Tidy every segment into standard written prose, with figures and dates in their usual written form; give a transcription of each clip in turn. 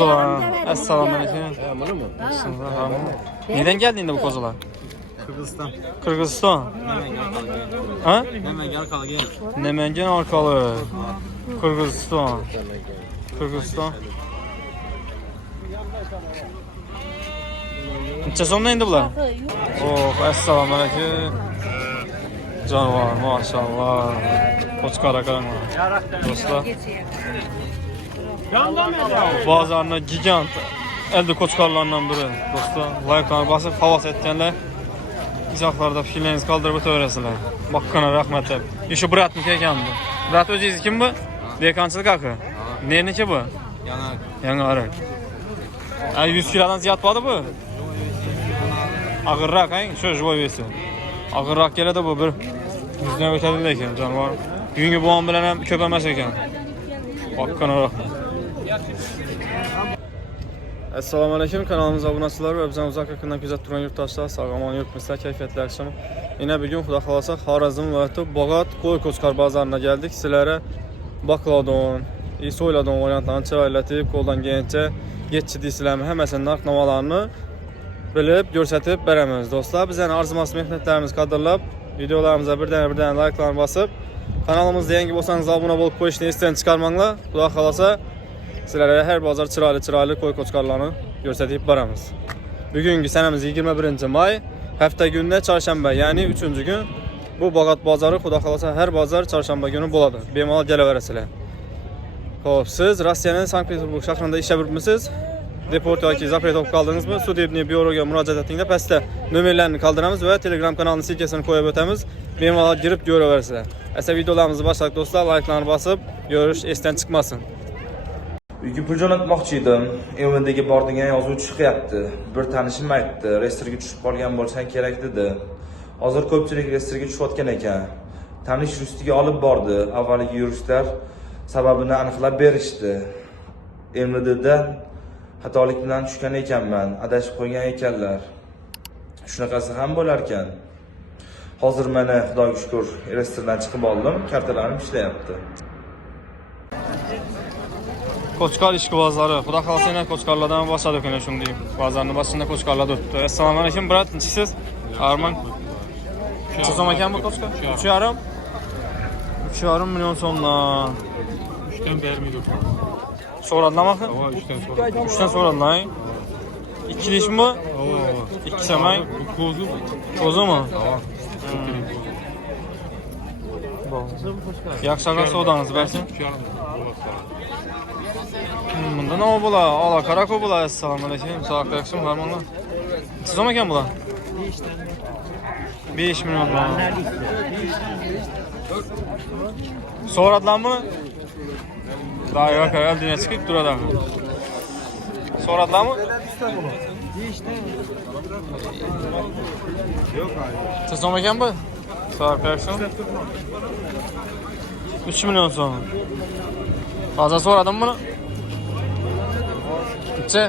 Kozular. Assalomu alaykum. Mana mı? Neden geldin de bu kozular? Kırgızistan. Kırgızistan. Ha? Hemen kalgan. Nemengen orqali. Kırgızistan. Kırgızistan. Necha so'mdan endi bular? Oh, assalomu alaykum. Canavar, maşallah. Qo'chqara qaranglar. Do'stlar. Bozorni gigant elde qo'chqarlardan biri. Do'stlar, like'larni bosib havas etganlar. İzohlarda fikrlaringizni qoldirib o'taverasizlar. Baqqana rahmat deb. Shu bratni kelgandi. Brat o'zingiz kim bu? Dekanchilik haqi. Nerniki bu? Yangi arak. Ay 100 kilodan ziyod bo'ldi bu. Ağırrak ha, şu joy versin. Ağırrak keladi bu bir yüzden o'tadi lekin jonivor. Bugungi bo'g'on bilan ham ko'p emas ekan. Baqqana rahmat. Assalomu alaykum, kanalimiz obunachilar va bizning uzoq yaqindan kuzatib turgan yurtdoshlar, sog'lom yurtmizlar, kayfiyatli yaxshimi? Yana bugun xudo xolasa Xorazm va Bog'ot qo'y-qo'chqor bozoriga keldik. Sizlarga baklodon, so'yladon variantlarini chiroylatib, qo'ldan kelgancha yetishtirsizlarmi, hammasini narx-navolarni bilib, ko'rsatib beramiz. Do'stlar, bizning arzimas mehnatlarimiz qadrlab, videolarimizga birdan like'larni bosib, kanalimizga yangi bo'lsangiz obuna bo'lib qo'yishni esdan chiqarmanglar. Xudo xolasa sizlarga har bozor chiroyli qo'y-qo'chqorlarni ko'rsatib beramiz. Bugungi sanamiz 21-may, hafta kunida chorshanba, ya'ni 3-kun. Bu Bog'ot bozori xudo xolasa har bozor chorshanba kuni bo'ladi. Bemalol kelaverasizlar. Xo'p, siz Rossiyaning Sankt-Peterburg shahrida ishlab yuribmisiz? Deport yoki zapret olib qoldingizmi? Sudebniy byuroga murojaat etinglar. Pastda nomerlarni qoldiramiz va Telegram kanalining silkasini qo'yib o'tamiz. Bemalol kirib ko'raverasizlar. Asa videolarimizni boshlab do'stlar, like'larni bosib, yorish esdan chiqmasin. Uyga pul jo'natmoqchi edim. Evimdagi bor degan yozuv chiqyapti. Bir tanishim aytdi, reyestrga tushib qolgan bo'lsang kerak dedi. Hozir ko'pchilik reyestrga tushayotgan ekan. Tanish yuristiga olib bordi. Avvaliga yuristlar sababini aniqlab berishdi. Emridida xatolik bilan tushgan ekanman, adashib qo'ygan ekanlar. Shunaqasi ham bo'lar ekan. Hozir mana Xudoga shukr, reyestrdan chiqib oldim, kartalarim ishlayapti. Qo'chqor ishki bozori. Xudo xolasa yana qo'chqorlardan boshladi ekan shunday. Bozorning boshida qo'chqorlar turibdi. Assalomu alaykum, brat. Nechisiz? Arman. Necha so'm ekan bu qo'chqor? 3,5. 3,5 million so'mdan. 3'ten vermeydi. So'radlarmi? Hava 3'ten sonra. 3'dan so'radlar. 2 deyishmi bu? 2 samay. Bu kozu mu? Ko'zi mi? Hava. Yaxshi savdoningiz bersin. 3,5. Bunda nima bo'lar? Ola qarako bo'lar. Assalomu alaykum. Sog'lik yaxshimi, farmonlar? Necha so'm ekan bular? 5 million. So'radlarmi? Dayva karal dünya çıkıp durada. So'radlarmi? Necha so'm ekan bu? Sog'lik yaxshimi? 3 million so'm. Hozir so'radim buni. Necha?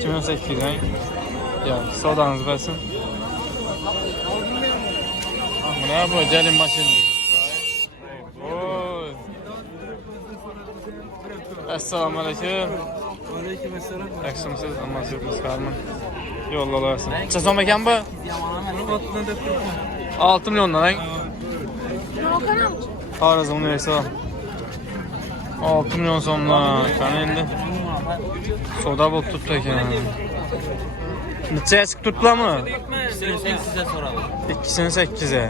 2800 ha. Ya, savdoningiz bersin. Mana bu jalin mashina. Oy. Assalomu alaykum. Aleyküm assalam. Yaxshimisiz? Ammasiz qarman. Yo'llar olarsin. Necha so'm ekan bu? 6 milliondan, ha? Xorazm universiteti. 6 million so'mdan. Qani endi. Savdo bo'lib turibdi ekan. Necha chiqib turibdilarmi? 8'e soralım. 2'sini 8'e.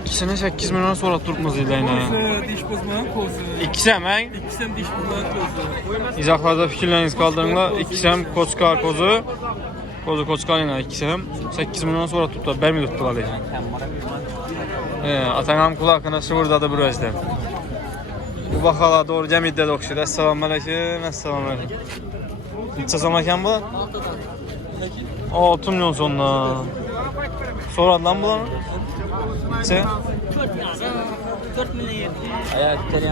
İkisini 8 milyon so'rab turibmiz deydi. Diş bozma kozu. İkisi ham, ha? İkisem diş bozma kozu. İzohlarda fikrlaringizni qoldiringlar. İkisi ham qo'chqor ko'zi. Ko'zi qo'chqorlar ikisi ham 8 milyon so'rab turibdi. Bermay turibdilar lekin. Atang ham quloqini shivurdadi bir o'zda. Bu baholar to'g'ri jamiyatda o'xshaydi. Assalomu alaykum. Assalomu alaykum. Necha so'm ekan bu? 6 milyon so'mdan. So'radlarmi bularni? Necha? 4 milyon.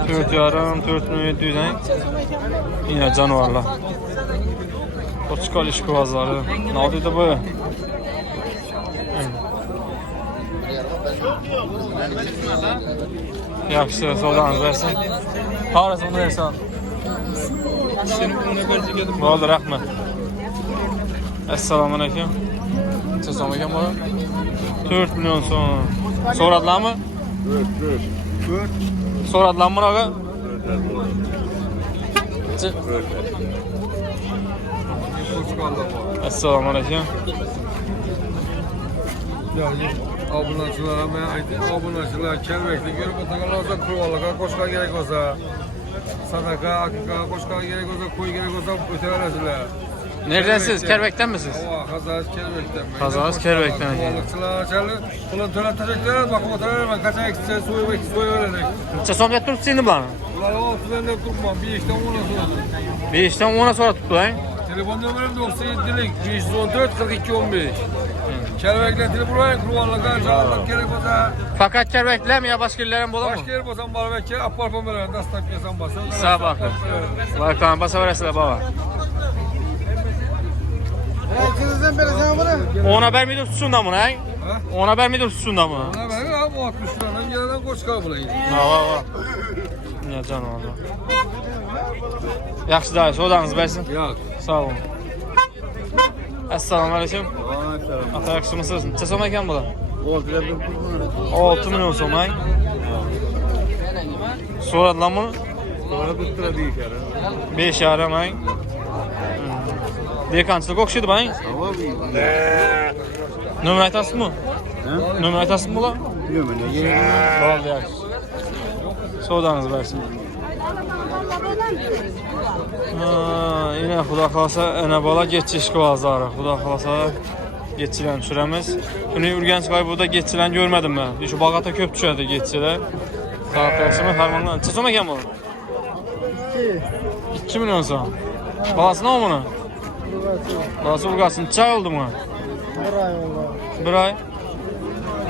4,5 milyon 700 ha? Yine canavarlar. Qo'chqor ishki bozori. Nima deydi bu? Yaxshi, savdoningiz bersin. Xorazmda versan. Senin buna verecek edim. Bo'ldi, rahmat. Assalomu alaykum. Assalomu alaykum bola. 4 million so'm. So'radilarmi? 4. So'radilarmi aka? Assalomu alaykum. Obunachilar ham aytdim, obunachilar kelmakda ko'rib o'tirganlar qur'onlarga qo'shgan kerak bo'lsa, sadaqa, aqiqaga qo'shgan kerak bo'lsa, qo'y kerak bo'lsa o'taverasizlar. Neredensiz? Kerbek'tenmisiz? Hazrat Kerbek'ten. Hazrat Kerbek'ten. Qur'onchilar chalı, pulun to'latacaklar, bakib o'tiraverman, qancha eksa so'yaveradi. Necha so'mga turibsiz endi bularni? Ular ortidan deb turibman, 5dan 10 so'radi. 5dan 10 so'rab turibdi. Telefon nomerim 97'lik 514 42 15. Kerbek'ten telefon var, qur'onlarga javob kerak bo'lsa, Fakat Kerbek'lermi ya başka yerler mi başka bo'ladimi? yer bo'lsam barvekka aparpam beraman, dastak yasam basa. Sağ bakın. Bakın basaverasizlar baba. Sizden beri sen bunu. Ona vermeydi tutsundan bunu, he? Ona vermeydi tutsundan bunu. Ona ben abi 60 liradan gelen koçka bulayım. Ha. Ne canım Allah. Yaxşı da, sodanız versin. Yok. Sağ olun. Assalomu alaykum. Ata yaxshimisiz? Necha so'm ekan bular? 6 million so'm, ha? So'radilarmi buni? Sonra tuttura deyişer. 5,5, ha? Dekanchilik o'xshaydi, ha? Nomer aytasizmi? Nomer aytasizmi bular? Bo'ldi, yaxshi. Sodangiz bersin. Yine xudo xolasa ana bola geçiş bozori. Xudo xolasa geçilen süremiz. Buni Urganch Voyvodda geçilen görmedim ben. Şu bagata köp tushadi geçiler. Saat yaxshimi? Farmondan. Necha so'm ekan bu? 2 million so'm. Balasini olmuni? Balasi urgasin. Necha oldu buna? 1 ay.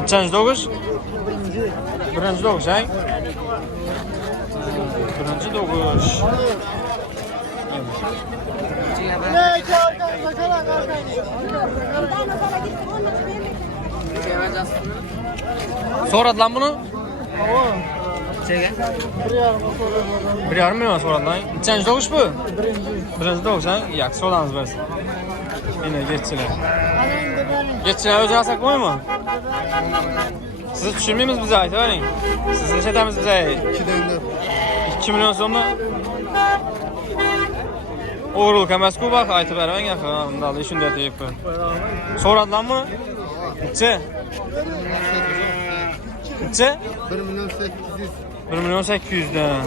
Nechanchi doğuş? Birinchi doğuş, ha? Birinchi doğuş. So'radilar buni? Nechaga? 1,5 million so'radilar. Nechanchi doğuş bu? Birinchi doğuş, ha? Yaxshi so'ramiz bersin. Yine geççiler. Geççiler o'zi alsak bo'lmaymi? Sizni tushunmaymiz bize, aytavering. Siz nechadamiz bize? 2 million so'mmi? O'g'rilik emas-ku, bak aytib beraman aka. Unda shunday deyib. So'radilarmi? Necha? Necha? 1 million 800 dan.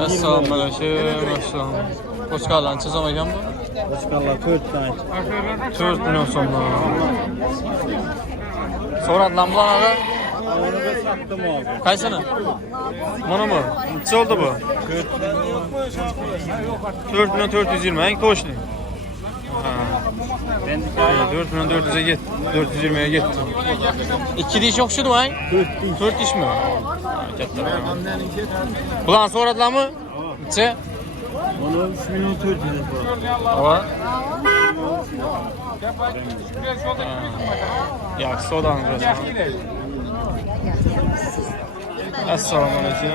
Assalomu alaykum. Hoş geldin. Necha so'm ekan bu? Qo'chqorlar 4 tane. 4 million so'mdan. So'radilar bularni? Onu sattım abi. Qaysini? Manami? Necha oldu bu? 4 million 420, eng to'shli. Ben 4 million 400'e git. 420'ye gitti. 2 diş o'xshaydi mi? 4 diş mi? Katta. Bularni so'radilarmi? Necha? onu 3 milyon 400 Ava. Yaxshi so'dangiz bersin. Assalomu alaykum.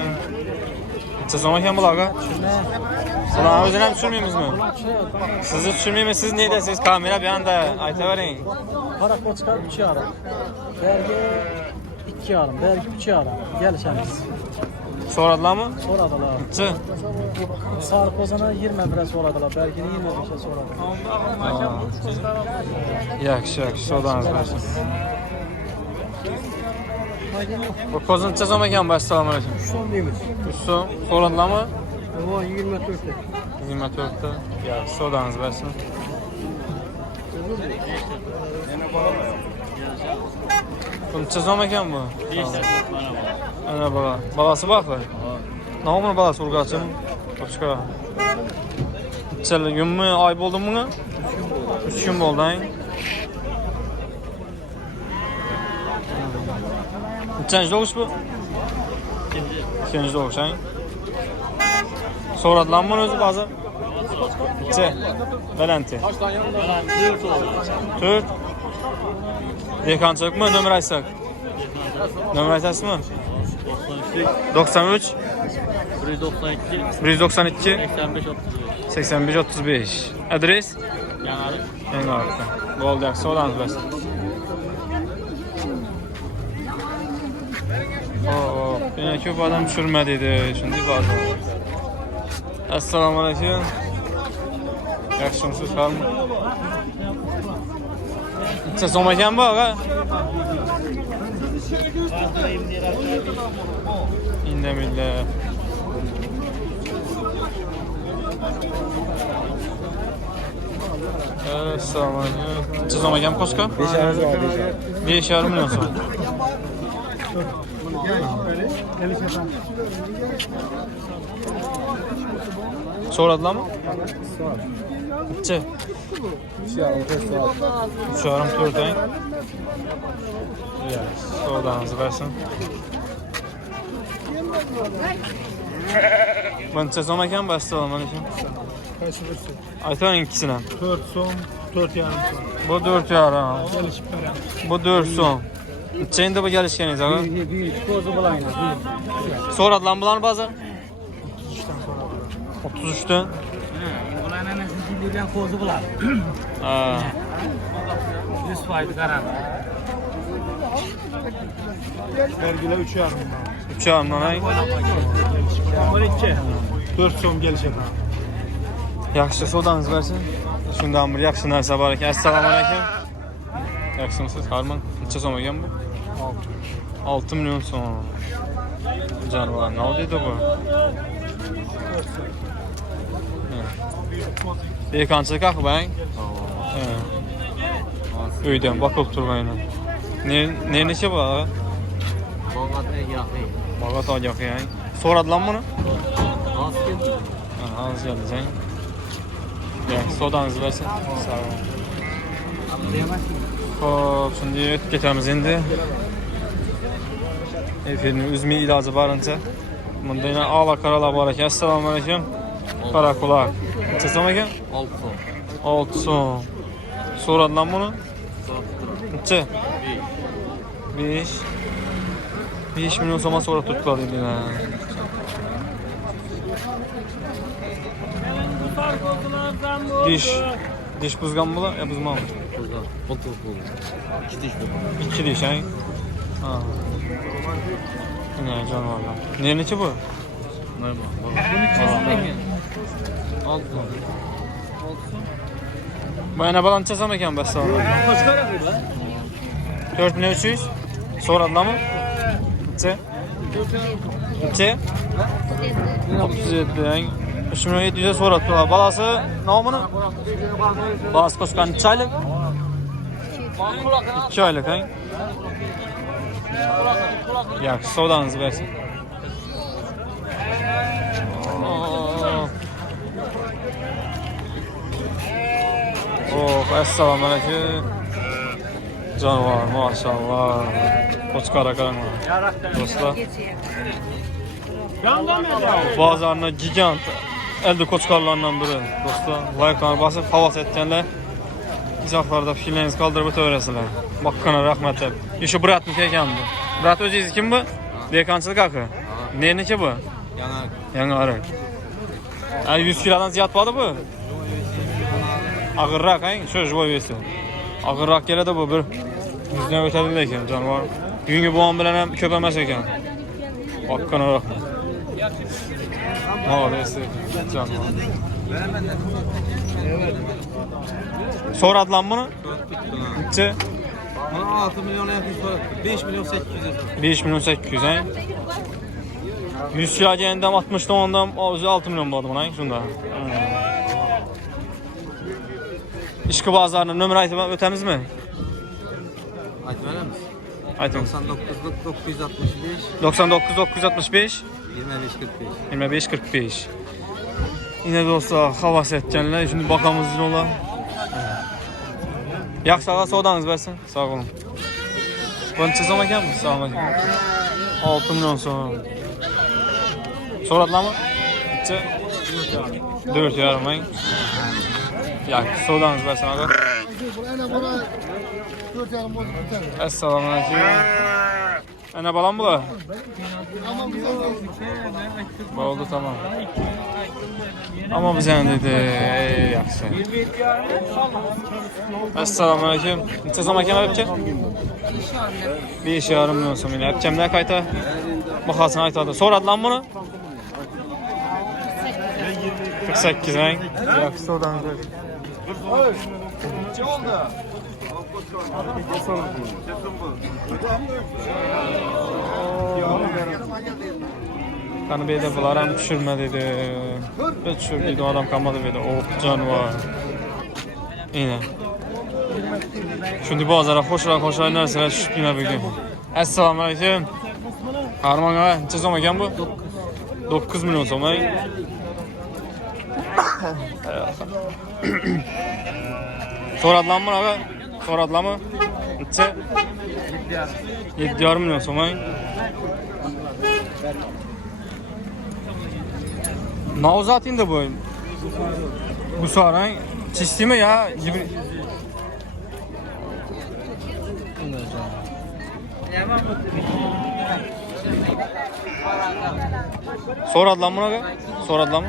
Necha so'm ekan bularga? Bularni o'zini ham tushunmaymizmi? Sizni tushunmaymiz, siz ne deysiz? Kamera bu yanda aytavering. Qara qo'chqor 3,5. Bergi 2,5, bergi 3,5. Kelishamiz. So'radilarmi? So'radilar. Necha? Sarkozini 20 bira so'radilar, bergini 25 so'radilar. Yaxshi, so'dangiz bersin. Bu kozun necha so'm ekan? Assalomu alaykum. 3 so'm deymiz. 3 so'm. So'radilarmi? Bu 24 ta. 24 ta. Yaxshi, so'dangiz bersin. Bu necha so'm ekan bu? 5 ta. Ana baba. Balasi bormi? Nomini balasi urgachim. Qo'chqa. Necha kunmi, oy bo'ldimi bunga? 3 kun bo'ldi, ha? Nechanchi doğuş bu? İkinci doğuş, ha? So'radilarmi buni o'zi ba'zi? Neçə? Beləndi. 4. Dekançılık mı? Nömrə aytsaq? Nömrə aytasınızmı? 93 192 192 85 35. 81 35. Adres? Yanarı. En arka. Oldu yaxşı olanız bəs. Yine ki bu adam düşürmədiydi. Şimdi bazı. Assalamu alaikum. Yaxşımsınız xanım. Sen somakan bak ha. İndemille. Assalamu alaikum. Sen somakan koska? 5,5 milyon son. Soradılar mı? Neçə? 3,5 4 ay. Soğudanızı versin. Ben çözüm ekan bəs salam aleyküm. Aytan ikisine. 4 son, 4 yarım son. Bu 4 yarım. Gelişip veren. Bu 4 son. Neçəyində bu gəlişkəniz ağa? Bir kozu bulayınız. Soradılar bulan bazar? 33'ten. Bunlar anasını dilden kozu bular. Ha. 100% karar. Vergiyle 3 yarım. 3 yarımdan ay. Ama 4 son gelişip. Yaxşı sodanız versin. Şundan bir yaxşı narsa var ekan. Assalomu alaykum. Yaxshimisiz Harman? Necha so'm ekan bu? 6 milyon so'm. Jonivar, ne oldu bu? Bekançılık haqı bang. Uydan bakıp turmayın. Ne neçe bu? Boğat yakı. Bagat olacak yani. Soradılar mı bunu? Az geldi. Az geldi sen. Ya sodanızı versin. Sağ olun. Hop, şimdi ötüp geçemiz indi. Efendim, üzme ilacı barınca. Bunda yine ağla karala var ekan. Assalamu alaikum. Kara kulak. Neçə so'm ekan? 6 son. 6 so'm. So'radılar bunu? Neçə? 5. 5 milyon so'mga so'rab tutdilar dedilar. Diş buzgan bular, ya buzmam. Burada. Otur buldu. 2 diş buldu. 2 diş ha. Ha. Ne canavarlar. Ne neçə bu? Normal. Bunun içerisinde mi? 6 son. Bu yana balan çesem ekan bəs sağ olun. 4300. Soradılar mı? Neçə? Neçə? 37. 3700'e soradılar. Balası ne olmalı? Balası koşkan 2 aylık. 2 aylık ha. Yaxşı, sodanızı versin. Oh, assalamu alaikum. Canavar, maşallah. Koçkara karanlar. Dostlar. Bazarına gigant. Elde koçkarlarından biri. Dostlar, layıqlarını basıp havas etkenler. İzahlarda fikirlerinizi kaldırıp öğrensinler. Bakkana rahmetler. İşi Bırat mı kekan bu? Bırat özünüz kim bu? Dekançılık hakkı. Ne ki bu? Yanar. Yanarı. Yani 100 kilodan ziyad vardı bu. Ağırrak ha? Şöyle boy versin. Ağırrak geledi bu bir. Yüzüne ötedi ekan canavar. Günü bu an bilen hem köpemez ekan. Bakkana rahmet. Maalesef canavar. Soradılar mı bunu? Neçə? 6 milyon yakın sonra 5 milyon 800 lira. 5 milyon 800 ha. 100 kilo gelenden 60'dan ondan 6 milyon vardı buna şunda. İşki bazarının nömrə aytıb ötəmiz mi? Ayt verir misin? Aytın. 99 965 99 965 25 45. 25 45. Yine dostlar havas etkenler. Şimdi bakamız ola. Yaxşı ağa sodanız versin. Sağ olun. Bunu çizim ekan mı? Sağ olun. 6 milyon sonra. Soradılar mı? Neçə? 4 yarım ming. Yaxshi, savdangiz bersin aka. Assalomu alaykum. Ana balam bular. Bo'ldi, tamam. Ama biz yani dedi, yaxshi. Assalomu alaykum. Necha so'm ekan yapcha? 5,5 million so'm. Yapchamdan qayta bahosini aytadi. So'radilar buni? 48 ming. Yaxshi, savdangiz bersin. Qani beyda bular ham tushirma dedi. Bir tushirdi odam qolmadi dedi. O jonivor. Ina. Shunda bozorga qo'shira narsalar tushibdimi bugun. Assalomu alaykum. Qarmon aka, necha so'm ekan bu? 9 million so'm. So'radilarmi aka? So'radilarmi? Necha? 7,5 million so'm. Nauzatin de bu. Bu sarang çişti mi ya? Soradılar mı aga? Soradılar mı?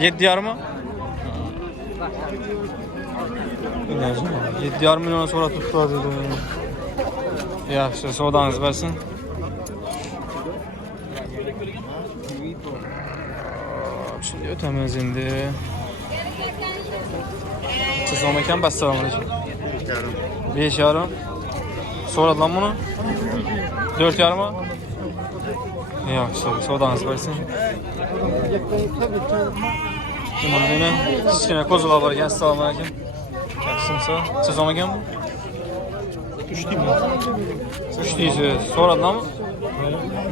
7,5 mı? 7,5 milyon sonra tuttular dedi. Yaxshi, savdangiz bersin. Şimdi ötemiz indi. Çizim ekan bas assalomu alaykum. 5,5. So'radilar bunu? 4,5 mı? Yaxshi, savdangiz bersin. Mana buni kichkina ko'zg'a bor ekan. Assalomu alaykum. Yaxshimisiz? Chizim ekan bu? 3 deyim. 3 deysiz. So'radilarmi?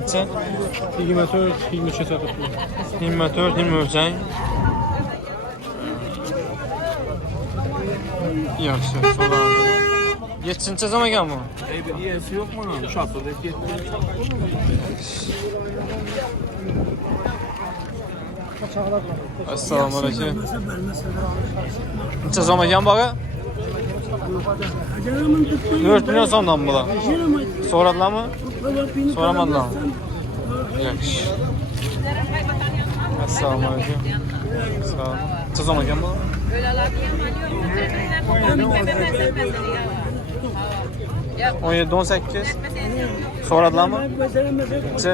Necha? 24, 23 satib. 24, 23. Yaxshi, so'radilar. 7-chi chizim ekan bu? Iyasi yo'q mana, shu asrda ketdi. Assalomu alaykum. Necha so'm ekan bu aka? 4 million so'mdan bular. So'radilarmi? So'ramadilarmi? Yaxshi. Assalomu alaykum. Sağ ol. Necha so'm ekan bu? 17-18. So'radilarmi? Necha?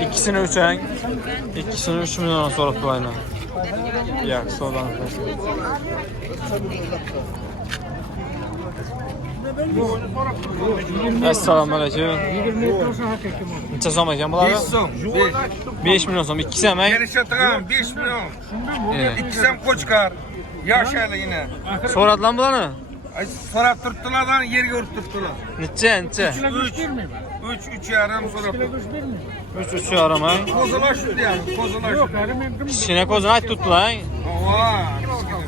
İkisini 3 ang. İkisini 3 milyon so'rabdi aynan. Yaxshi, savdangiz bersin. Assalomu alaykum. Necha so'm ekan bular? 5 so'm. 5 milyon so'm. İkisi ham ang. Gelişetirim 5 milyon. İkisem koçkar. Yaşayla yine. So'radilarmi bularni? So'rab turibdilardan yerga urib turibdilar. Necha? 3 yarım so'rab. 3 yarım ang. Ko'zalar shu deyapti, ko'zalar shu. Kichkina ko'zini aytib turibdilar ang. Ava,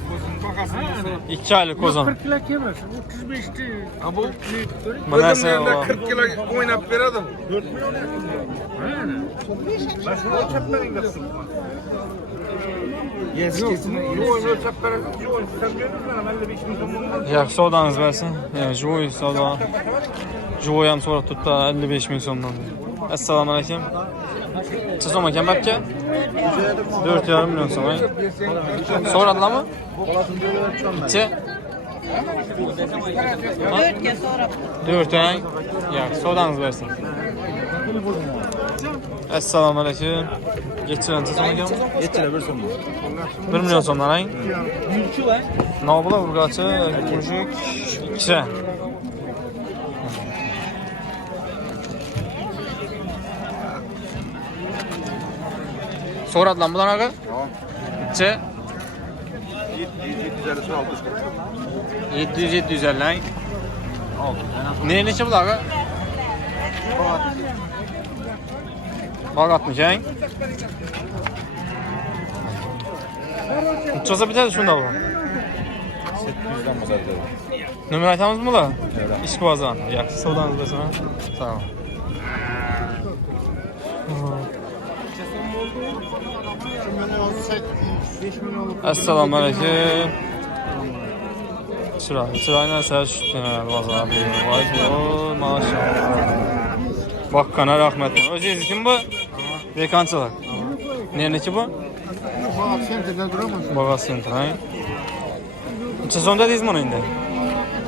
ko'zini bakasini so'rab. 2 oylik ko'zim. 40 kilo kemas, 35 ti. Ha bu Bunasi o'zimda 40 kilo o'ynab beradim. 4 milyon. Başka ölçep verin dersin. Yeskisini yo'q ölçep verin. Yo'q, sen verin bana 55 milyon. Yaxshi, savdangiz bersin. Jo'y savdo. Jo'y ham so'rab turibdi 55 ming so'mdan. Assalomu alaykum. Necha so'm ekan babka? 4,5 million so'm. So'radilarmi? Necha? 4'ga so'rab. 4 ang. Yaxshi, savdangiz bersin. Assalomu alaykum. Geçiren necha so'm ekan? 1 so'm. 1 million so'mdan ang. Nobula urgachi, mushuk, ikkisi. So'radilarmi bular aka? Necha? 700-750 ang. Necha bular aka? Bogatmi keng? Necha bitadi shunda bu? 800'dan bozadi. Nomer aytamizmi bular? Ishqibozdan. Yaxshi, savdangiz bersin. Sağ ol. Assalomu alaykum. Chiroyli narsa shutdilar bozorda. Voy, maşallah. Bakkana rahmat. O'zingiz kim bu? Bekanchilar. Nerniki bu? Boğa sentr, ha? Necha so'mda deysiz buni endi?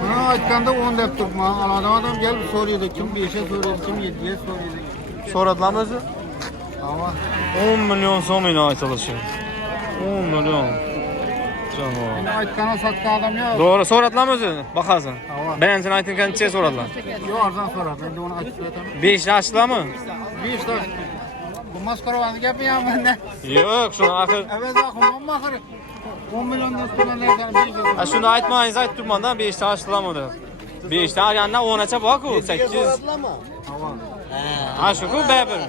Buni aytganda 10 deb turibman. Adam kelib so'raydi, kim 5'e so'raydi, kim 7'ye so'raydi. So'radilarmi o'zi? Ama 10 milyon so'm ina aytilishi. 10 milyon. beni aytganda satgan adam yok. Doğru, so'radilarmi o'zi? Bahasin. Birinchini ayting, qancha so'radilar? Yok arzon so'radi. Endi uni aytib beraman. 5 ochdilarmi? 5 ta. Bu maskarovani gapi ham menda. Yo'q, shuni axir. Avval oqimam axir. 10 milyondan to'lanayotgan 5 Ha, shuni aytmangiz aytib turmanda 5 ta ochdilarmi deb. 5 ta olgandan 10 acha bor-ku, 8. Ha, shu-ku ba'bir.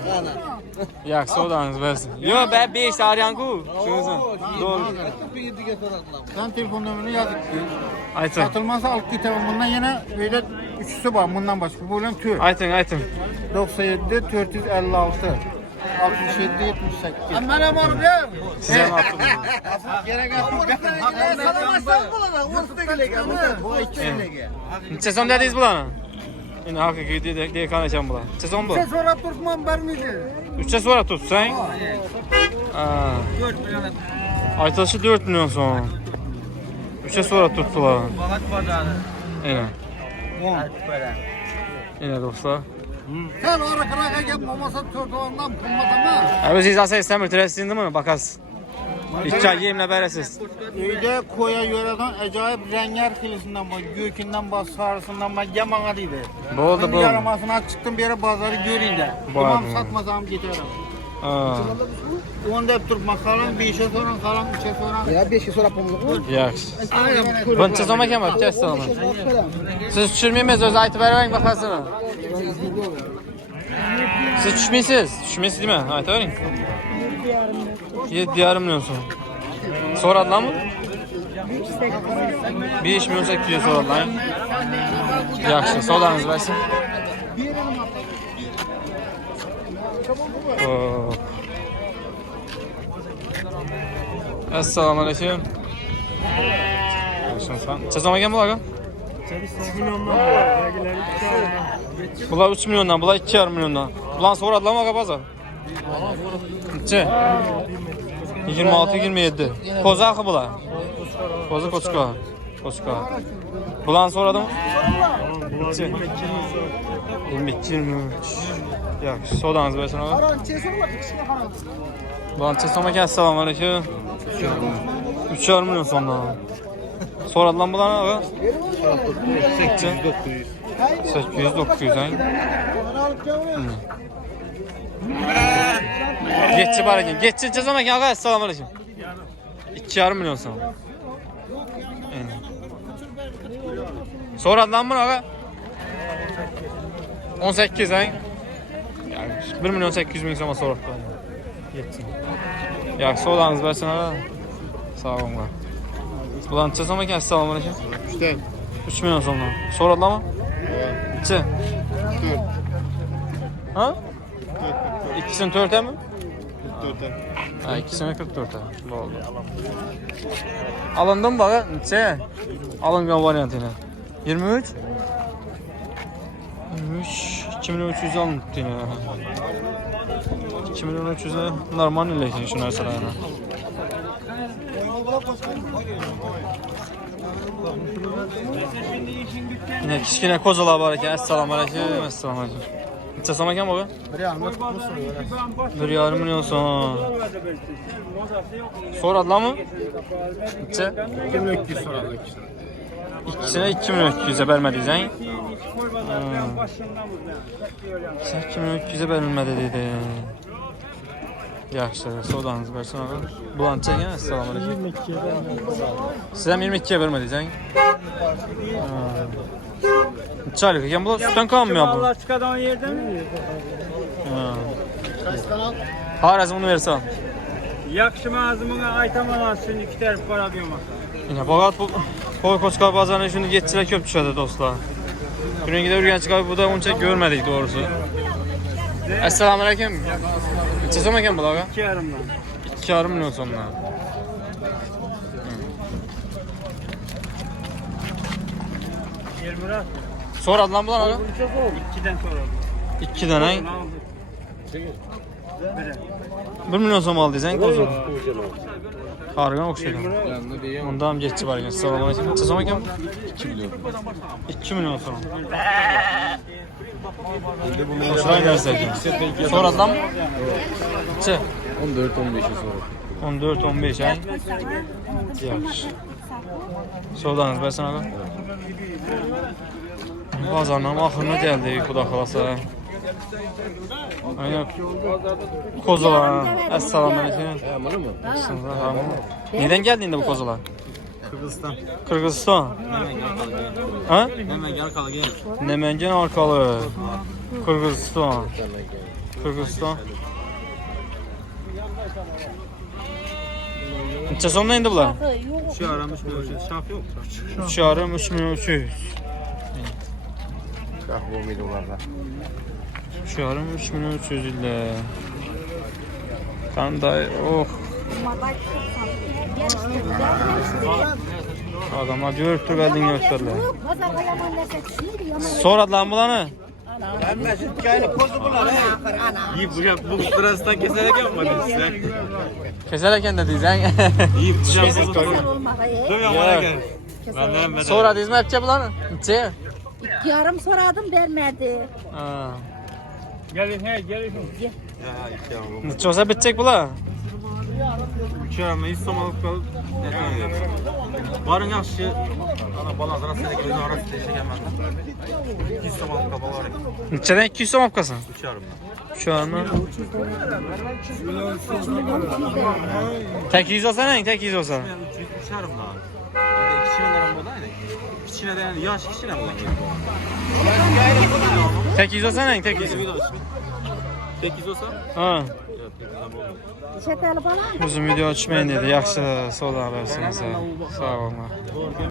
Yaxshi, savdoningiz bo'lsin. Yo'q, 5 ta olgan-ku. Shunisi. To'g'ri. Sen telefon numarini yazıp Ayting. satılmazsa alıp gidemem. Bundan yine öyle üçüsü var. Bundan başka. Bu bölüm tür. Ayting. 97 456 67 78. Aman aman ya. Siz ham aytdingiz. Gerek yok. Salamazsan bulana. Ortada gelege. Bu iki gelege. Necha so'm dedingiz bularni? Endi haqiqiy dekan ekan bular. Necha so'm bu? Sen so'rab turibman bermeydi. 3'e so'rab tutsang. Ha. 4 milyon. Aytilishi 4 milyon so'm. 3'e so'rab tutdilar. Balat bozarı. Aynen. 10. Yine dostlar. Sen ara kıraka gel mamasa tortuğundan kımmat ama. O'zingiz asaysiz ta'mirtirasizmi? Bakasiz. 2 ay yemle beresiz. Öyle koya yöreden acayip rengar filisinden bak, gökünden bak, sarısından bak, yamana deydi. Bo'ldi, Şimdi bo'ldi. yaramasına çıktım bir yere pazarı göreyim de. Tamam satmasam giderim. Ha. 10 dep turma kalan, 5'e sonra kalan, 3'e sonra. Ya 5'e sonra pamuk. Yaxshi. Buncha so'm ekan bu, assalomu. Siz tushirmaysiz, o'zi aytib beravering bahasini. Siz tushmaysiz deyman, aytavering. 7,5 milyon so'm. So'radilarmi? 5 milyon 800 so'radilar. Yaxshi, savdoningiz bo'lsin. Assalomu alaykum. Necha so'm ekan bular? 3 milyondan Bular 3 milyondan, bular 2,5 milyondan. Bularni so'radilarmi aka bozor? Necha? 26-27. Kozaqi bular. Koza koçka. Bularni so'radimi? Necha? 22-23. Yaxshi, savdoningiz bo'lsin aka. Bularni so'm ekan, assalomu alaykum. 3,5 milyon so'mdan. So'radilarmi bularni aka? 800-900 ha. Geççi var ekan. Geççi necha so'm ekan aka? Assalomu alaykum. 2,5 milyon so'm. So'radilarmi buni aka? 18 ha. 1 milyon 800 ming so'mga so'rabdi. Yaxshi, savdoningiz bo'lsin aka. Sog' bo'linglar. Bular necha so'm ekan? Assalomu alaykum. 3 milyon so'mdan. So'radilarmi? Necha? 4. Ha? İkisini 4'e mi? 44'e. Ha, ikisini 44'e. Oldu. Alındı mı bak? Neçe? Alıngan varyantıyla. 23? 23. 2300 alındı yine. 2300'e normal ile şunlar sırayla. Yine kiçkine kozalar var ki. Assalamu alaykum. Assalamu alaykum. Necha so'm ekan bu? 1,5 milyon so'm. So'radilarmi? Necha? 2200 so'radi. İkisine 2 milyon 200'e vermediniz ha? 2 milyon 200'e verilmedi dedi. Yaxşı, savdoningiz bo'lsin aka. Bu ancha ekan, assalomu alaykum. Siz ham 22'ye vermediniz ha? Necha oylik ekan bu? Sutdan qolmayapti bu. Allah chiqadigan yerdami? Xorazmni bersam. Yaxshi mazmunga aytaman, shuni ko'tarib boradiman. Yine fakat bu Qo'y-Qo'chqor bozorına shuni yetchilar ko'p tushadi do'stlar. Kuningida Urganchga bu da uncha ko'rmadik doğrusu. Assalomu alaykum. Necha so'm ekan bularga? 2,5 dan. 2,5 milyon so'mdan. Soradı lan bular aga? 2'den sonra. 2 dənə. 1 milyon som aldı sən qozu. Harika oxşayır. Ondan geçici var. Salam aleyküm. Neçə som ekan? 2 milyon. 2 milyon som. Şuraya nərsəkin. Soradı lan mı? Neçə? 14-15'e sonra. 14-15 ay. Yaxşı. Soğudanız bəsən ağa? Bazarın axırına gəldik, xuda xalasa. Aynen. Kozolar. Esselamu aleyküm. Bunu mu? Neden geldin de bu kozolar? Kırgızistan. Kırgızistan. Ha? Hemen arkalı gel. Nemengen arkalı. Kırgızistan. Kırgızistan. Neçə sonda indi bunlar? Şu aramış böyle şaf yok. 3 yarım 3 milyon 300. Şah bu milyonlarda. 3 yarım 3 milyon 300 ildə. Qanday, oh. Adamlar görüp dur geldin gösterler. Soradı lan bulanı. İyi bu burasından keserek yapmadın sen. Keserken de diyeceksin. İyi bu şaf Ya. Soradı izme yapacak bulanı. Neçe? Yarım soradım vermedi. Ha. Gelin he gelin. Neçe olsa bitecek bula. Uçağıma hiç samalık kalıp varın yaxşı ana balazara sedek özün arası teşekkürler. Hiç samalık kapalar. Neçeden 200 som apkasın? Uçağımda. Şu an. Tek 100 olsa ne? Tek 100 olsa. Ben 300 uçarım lan. Bir de kişinin aramda da kişine de yani yaş kişine mi lan? Tek 100 olsa ne? Tek 100. 8 olsa? Ha. Çeteli bana. Uzun video açmayın dedi. Yaxşı, sağ olun. Sağ olun.